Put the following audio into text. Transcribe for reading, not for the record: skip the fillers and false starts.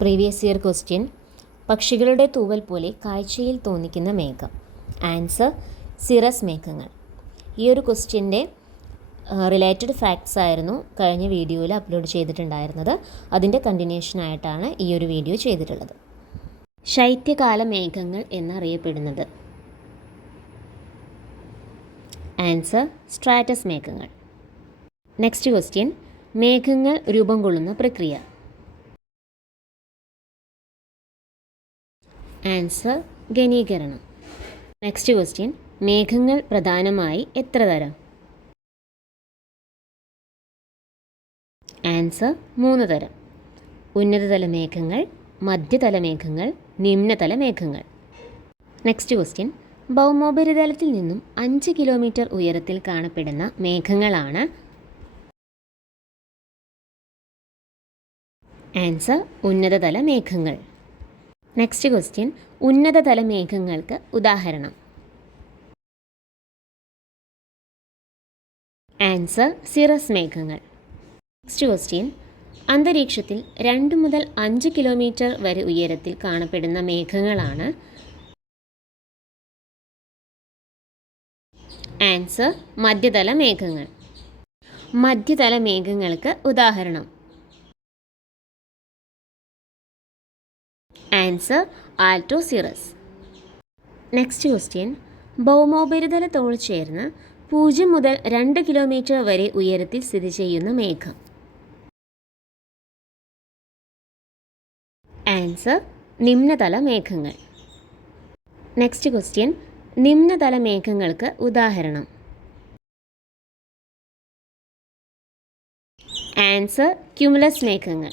Previous year question. പക്ഷികളുടെ തൂവൽ പോലെ കാഴ്ചയിൽ തോന്നിക്കുന്ന മേഘം. ആൻസർ സിറസ് മേഘങ്ങൾ. ഈ ഒരു ക്വസ്റ്റ്യൻ്റെ റിലേറ്റഡ് ഫാക്ട്സ് ആയിരുന്നു കഴിഞ്ഞ വീഡിയോയിൽ അപ്ലോഡ് ചെയ്തിട്ടുണ്ടായിരുന്നത്. അതിൻ്റെ കണ്ടിന്യൂഷനായിട്ടാണ് ഈ ഒരു വീഡിയോ ചെയ്തിട്ടുള്ളത്. ശൈത്യകാല മേഘങ്ങൾ എന്നറിയപ്പെടുന്നത്. ആൻസർ സ്ട്രാറ്റസ് മേഘങ്ങൾ. Next question. മേഘങ്ങൾ രൂപം കൊള്ളുന്ന പ്രക്രിയ. ആൻസർ ഘനീകരണം. Next question. മേഘങ്ങൾ പ്രധാനമായി എത്ര തരം? ആൻസർ 3 തരം. ഉന്നതതല മേഘങ്ങൾ, മധ്യതല മേഘങ്ങൾ, നിമ്നതല മേഘങ്ങൾ. Next question. ഭൗമോപരിതലത്തിൽ നിന്നും 5 കിലോമീറ്റർ ഉയരത്തിൽ കാണപ്പെടുന്ന മേഘങ്ങളാണ്. ആൻസർ ഉന്നതതല മേഘങ്ങൾ. Next question. ഉന്നതതല മേഘങ്ങൾക്ക് ഉദാഹരണം. ആൻസർ സിറസ് മേഘങ്ങൾ. Next question. അന്തരീക്ഷത്തിൽ 2 മുതൽ 5 കിലോമീറ്റർ വരെ ഉയരത്തിൽ കാണപ്പെടുന്ന മേഘങ്ങളാണ്. ആൻസർ മധ്യതല മേഘങ്ങൾ. മധ്യതല മേഘങ്ങൾക്ക് ഉദാഹരണം. Answer alto cirrus. Next question. ഭൗമോപരിതലത്തോട് ചേർന്ന് 0 മുതൽ 2 കിലോമീറ്റർ വരെ ഉയരത്തിൽ സ്ഥിതി ചെയ്യുന്ന മേഘം. ആൻസർ നിമ്നതല മേഘങ്ങൾ. Next question. നിമ്നതല മേഘങ്ങൾക്ക് ഉദാഹരണം. ആൻസർ ക്യുമുലസ് മേഘങ്ങൾ.